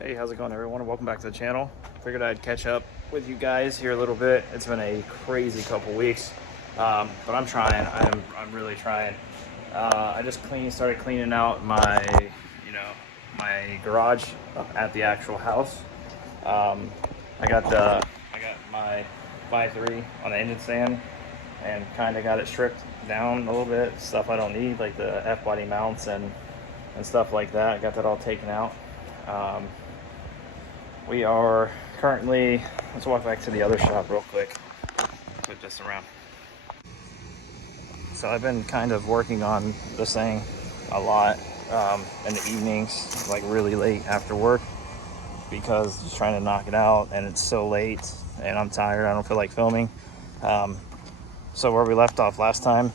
Hey, how's it going, everyone? Welcome back to the channel. Figured I'd catch up with you guys here a little bit. It's been a crazy couple weeks, but I'm trying. I'm really trying. I just started cleaning out my garage up at the actual house. I got my 5.3 on the engine stand and kind of got it stripped down a little bit. Stuff I don't need, like the F-body mounts and stuff like that. I got that all taken out. We are currently, let's walk back to the other shop real quick, put this around. So I've been kind of working on this thing a lot in the evenings, like really late after work, because just trying to knock it out, and it's so late and I'm tired. I don't feel like filming. So where we left off last time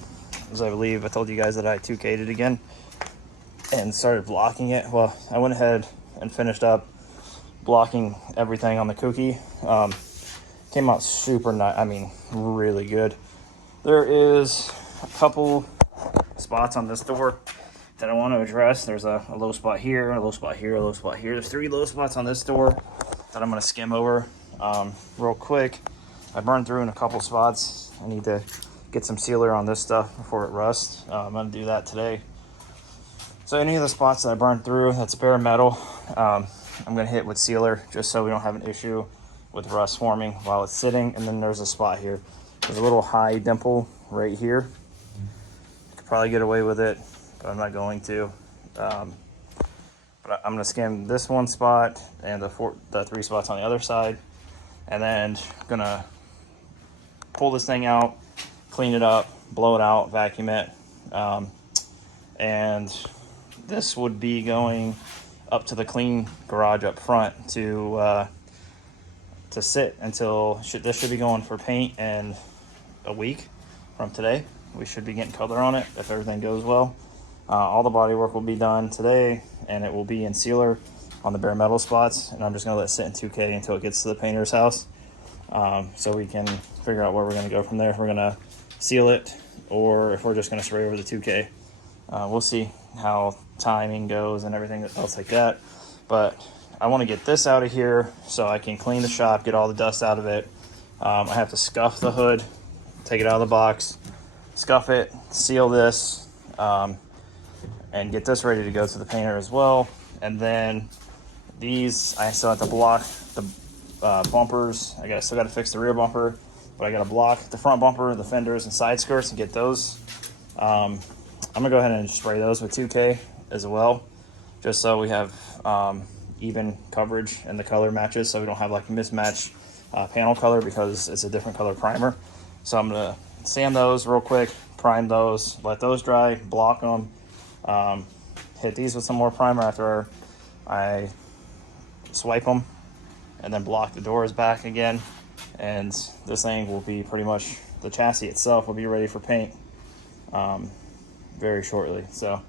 is, I believe I told you guys that I 2K'd it again and started blocking it. Well, I went ahead and finished up blocking everything on the cookie. Came out super nice. I mean, really good. There is a couple spots on this door that I want to address. There's a low spot here, a low spot here, a low spot here. There's 3 low spots on this door that I'm going to skim over real quick. I burned through in a couple spots. I need to get some sealer on this stuff before it rusts. I'm going to do that today. So any of the spots that I burned through, that's bare metal, I'm going to hit with sealer just so we don't have an issue with rust forming while it's sitting. And then there's a spot here. There's a little high dimple right here. Could probably get away with it, but I'm not going to. But I'm going to skim this one spot and the 3 spots on the other side. And then I'm going to pull this thing out, clean it up, blow it out, vacuum it. And this would be going up to the clean garage up front to sit until this should be going for paint in a week from today. We should be getting color on it if everything goes well. All the body work will be done today, and it will be in sealer on the bare metal spots, and I'm just going to let it sit in 2K until it gets to the painter's house, so we can figure out where we're going to go from there, if we're going to seal it or if we're just going to spray over the 2K. We'll see how timing goes and everything else like that. But I want to get this out of here so I can clean the shop, get all the dust out of it. I have to scuff the hood, take it out of the box, scuff it, seal this, and get this ready to go to the painter as well. And then these, I still have to block the bumpers. Still got to fix the rear bumper, but I got to block the front bumper, the fenders, and side skirts and get those. I'm gonna go ahead and spray those with 2K as well, just so we have even coverage and the color matches, so we don't have like mismatched panel color because it's a different color primer. So I'm gonna sand those real quick, prime those, let those dry, block them, hit these with some more primer after I swipe them, and then block the doors back again. And this thing will be pretty much, the chassis itself will be ready for paint very shortly. So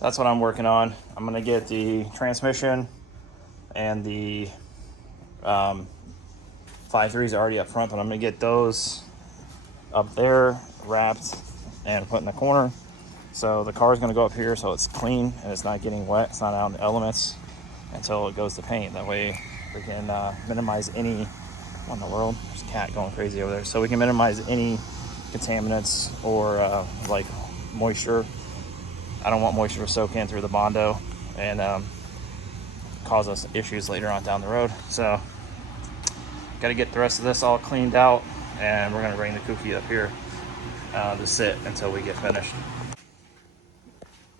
that's what I'm working on. I'm gonna get the transmission and the 5.3s already up front, but I'm gonna get those up there wrapped and put in the corner. So the car is gonna go up here so it's clean and it's not getting wet, it's not out in the elements until it goes to paint. That way we can minimize any, what in the world, there's a cat going crazy over there, so we can minimize any contaminants or like moisture. I don't want moisture to soak in through the Bondo and cause us issues later on down the road. So got to get the rest of this all cleaned out, and we're going to bring the cookie up here to sit until we get finished.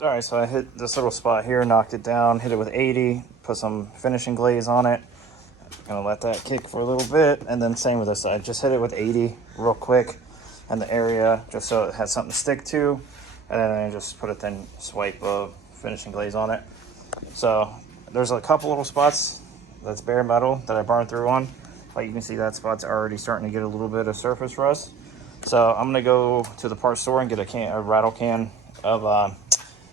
All right, so I hit this little spot here, knocked it down, hit it with 80, put some finishing glaze on it. Gonna let that kick for a little bit, and then same with this side. Just hit it with 80 real quick in the area, just so it has something to stick to, and then I just put a thin swipe of finishing glaze on it. So there's a couple little spots that's bare metal that I burned through on. Like you can see, that spot's already starting to get a little bit of surface rust. So I'm gonna go to the parts store and get a rattle can of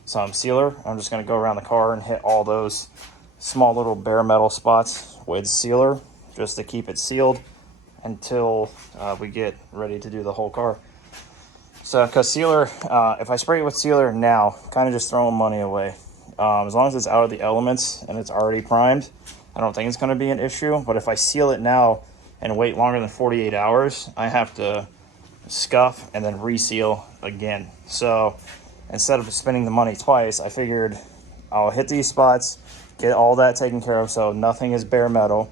some sealer. I'm just gonna go around the car and hit all those small little bare metal spots with sealer, just to keep it sealed until we get ready to do the whole car. So, because sealer, if I spray it with sealer now, kind of just throwing money away. As long as it's out of the elements and it's already primed, I don't think it's going to be an issue. But if I seal it now and wait longer than 48 hours, I have to scuff and then reseal again. So instead of spending the money twice, I figured I'll hit these spots, get all that taken care of so nothing is bare metal,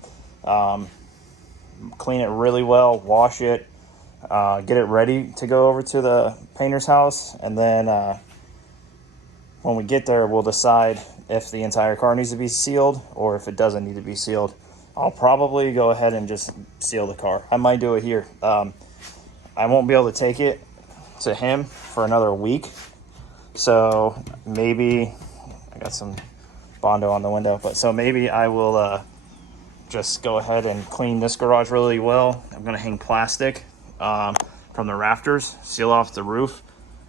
clean it really well, wash it, get it ready to go over to the painter's house, and then when we get there, we'll decide if the entire car needs to be sealed or if it doesn't need to be sealed. I'll probably go ahead and just seal the car. I might do it here. I won't be able to take it to him for another week. So maybe, I got some Bondo on the window, but so maybe I will just go ahead and clean this garage really well. I'm gonna hang plastic from the rafters, seal off the roof,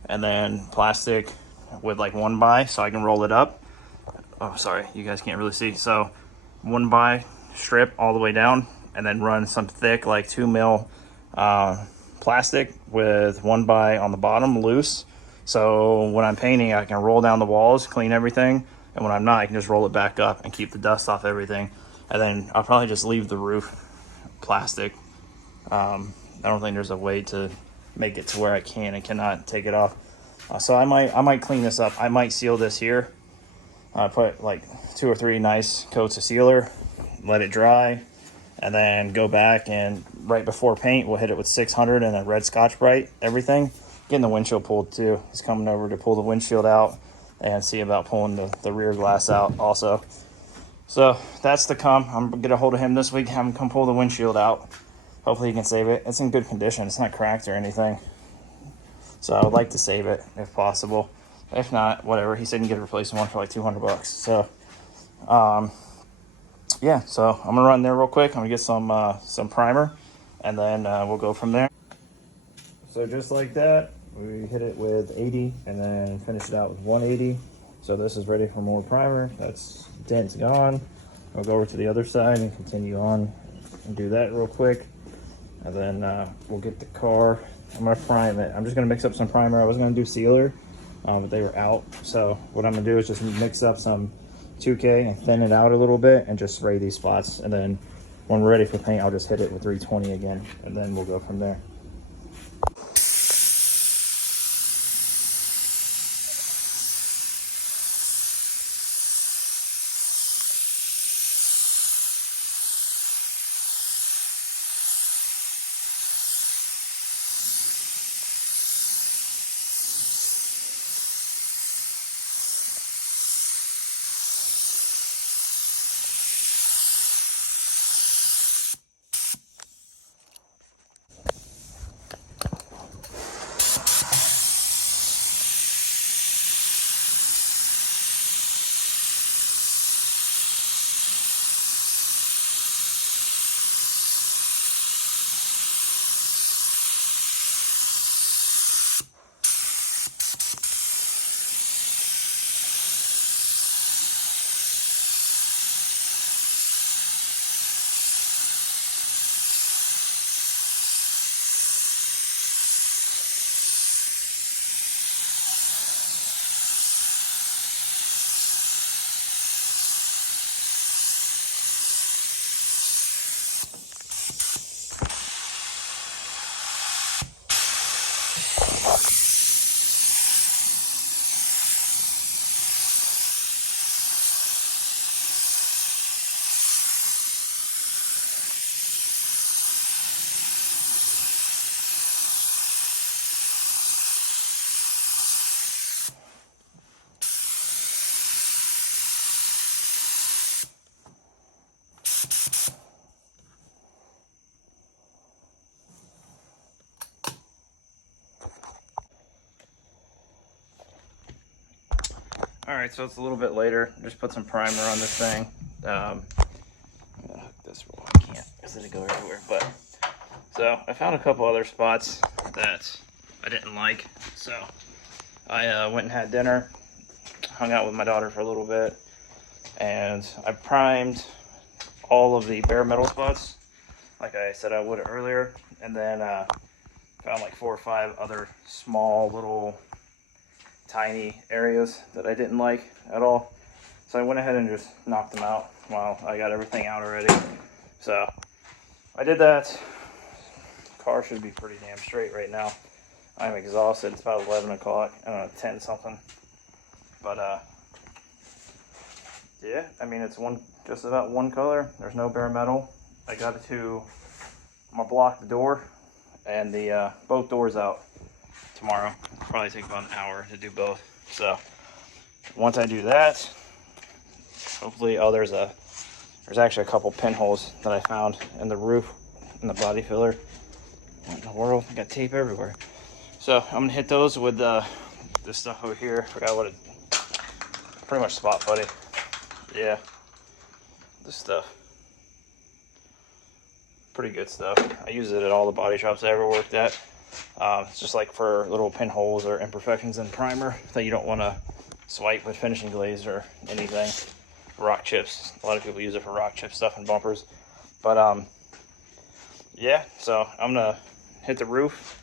and then plastic with like 1x so I can roll it up. Oh, sorry, you guys can't really see. So 1x strip all the way down, and then run some thick like 2mm plastic with 1x on the bottom loose. So when I'm painting, I can roll down the walls, clean everything, and when I'm not, I can just roll it back up and keep the dust off everything. And then I'll probably just leave the roof plastic. I don't think there's a way to make it to where I can and cannot take it off. So I might clean this up. I might seal this here. Put like 2 or 3 nice coats of sealer, let it dry, and then go back and right before paint, we'll hit it with 600 and a red Scotch-Brite, everything. Getting the windshield pulled too. He's coming over to pull the windshield out and see about pulling the rear glass out also. So that's to come. I'm gonna get a hold of him this week, have him come pull the windshield out. Hopefully he can save it. It's in good condition. It's not cracked or anything. So I would like to save it if possible. If not, whatever. He said he can get a replacement one for like $200. So, yeah. So I'm gonna run there real quick. I'm gonna get some primer, and then we'll go from there. So just like that, we hit it with 80, and then finish it out with 180. So this is ready for more primer. That's dent's gone. I'll go over to the other side and continue on and do that real quick, and then we'll get the car. I'm gonna prime it. I'm just gonna mix up some primer. I was gonna do sealer, but they were out. So what I'm gonna do is just mix up some 2K and thin it out a little bit and just spray these spots. And then when we're ready for paint, I'll just hit it with 320 again, and then we'll go from there. All right, so it's a little bit later. Just put some primer on this thing. I'm gonna hook this. Well, I can't because it'll go everywhere. But so I found a couple other spots that I didn't like. So I went and had dinner, hung out with my daughter for a little bit, and I primed all of the bare metal spots, like I said I would earlier, and then found like 4 or 5 other small little tiny areas that I didn't like at all. So So I went ahead and just knocked them out while I got everything out already. So I did that. Car should be pretty damn straight right now. I'm exhausted. It's about 11 o'clock. I don't know, 10 something. But yeah, I mean, it's just about one color. There's no bare metal. I got it to, I'm gonna block the door and the both doors out tomorrow. It'll probably take about an hour to do both. So once I do that, hopefully, oh, there's actually a couple pinholes that I found in the roof, in the body filler. What in the world? I got tape everywhere. So I'm gonna hit those with this stuff over here. Forgot what it, pretty much spot putty. Yeah, this stuff. Pretty good stuff. I use it at all the body shops I ever worked at. It's just like for little pinholes or imperfections in primer that you don't want to swipe with finishing glaze or anything. Rock chips. A lot of people use it for rock chip stuff and bumpers. But yeah, so I'm gonna hit the roof.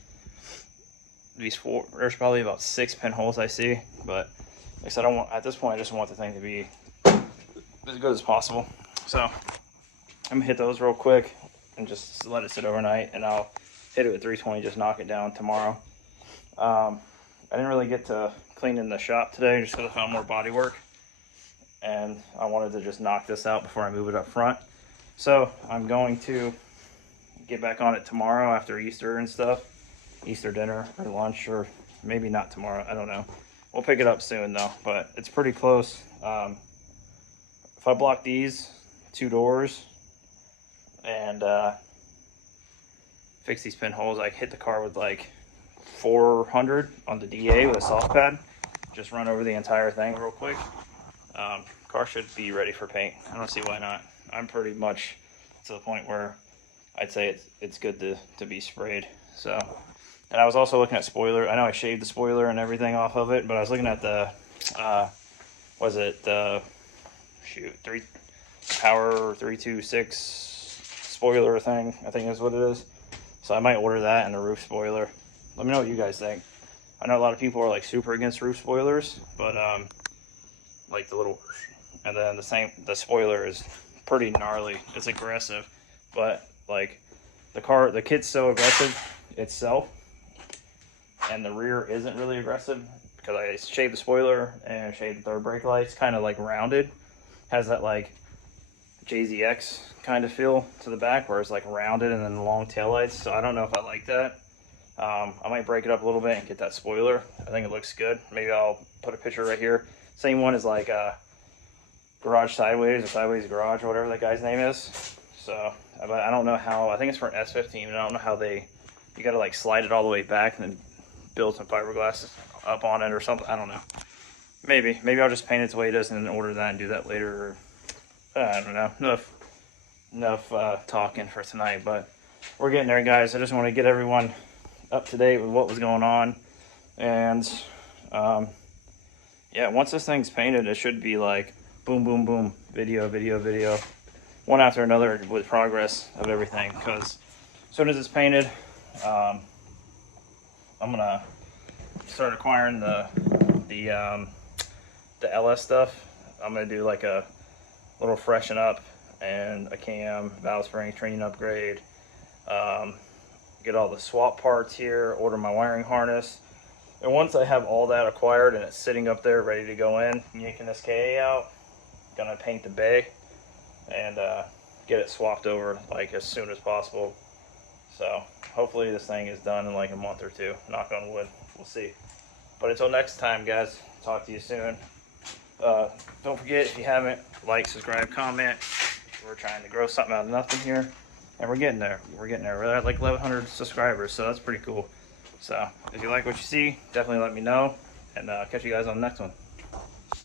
These four, there's probably about 6 pinholes I see, but like I said, at this point I just want the thing to be as good as possible. So I'm gonna hit those real quick and just let it sit overnight, and I'll hit it with 320, just knock it down tomorrow. I didn't really get to clean in the shop today just because I found more body work, and I wanted to just knock this out before I move it up front. So I'm going to get back on it tomorrow after Easter and stuff. Easter dinner or lunch, or maybe not tomorrow, I don't know. We'll pick it up soon though, but it's pretty close. If I block these 2 doors and fix these pinholes, I hit the car with like 400 on the DA with a soft pad. Just run over the entire thing real quick. Car should be ready for paint. I don't see why not. I'm pretty much to the point where I'd say it's good to be sprayed. So, and I was also looking at spoiler. I know I shaved the spoiler and everything off of it, but I was looking at the was it the Power 326 spoiler thing, I think is what it is. So I might order that and the roof spoiler. Let me know what you guys think. I know a lot of people are like super against roof spoilers, but like the little, and then the spoiler is pretty gnarly. It's aggressive, but like the kit's so aggressive itself, and the rear isn't really aggressive because I shaved the spoiler and shaved the third brake lights, kind of like rounded. Has that like JZX kind of feel to the back where it's like rounded and then long tail lights. So I don't know if I like that. I might break it up a little bit and get that spoiler. I think it looks good. Maybe I'll put a picture right here. Same one as like Garage Sideways or Sideways Garage or whatever that guy's name is. So I don't know how, I think it's for an S15, and I don't know how you gotta like slide it all the way back and then build some fiberglass up on it or something. I don't know. Maybe I'll just paint it the way it is and then order that and do that later. I don't know. Enough talking for tonight, but we're getting there, guys. I just want to get everyone up to date with what was going on, and yeah, once this thing's painted, it should be like boom, boom, boom, video, one after another with progress of everything. Because as soon as it's painted, I'm gonna start acquiring the LS stuff. I'm gonna do like a little freshen up and a cam, valve spring, training upgrade, get all the swap parts here, order my wiring harness, and once I have all that acquired and it's sitting up there ready to go in, yanking this KA out, gonna paint the bay and get it swapped over like as soon as possible. So hopefully this thing is done in like a month or 2, knock on wood, we'll see. But until next time, guys, talk to you soon. Don't forget, if you haven't, like, subscribe, comment. We're trying to grow something out of nothing here, and we're getting there. We're at like 1,100 subscribers, so that's pretty cool. So if you like what you see, definitely let me know, and catch you guys on the next one.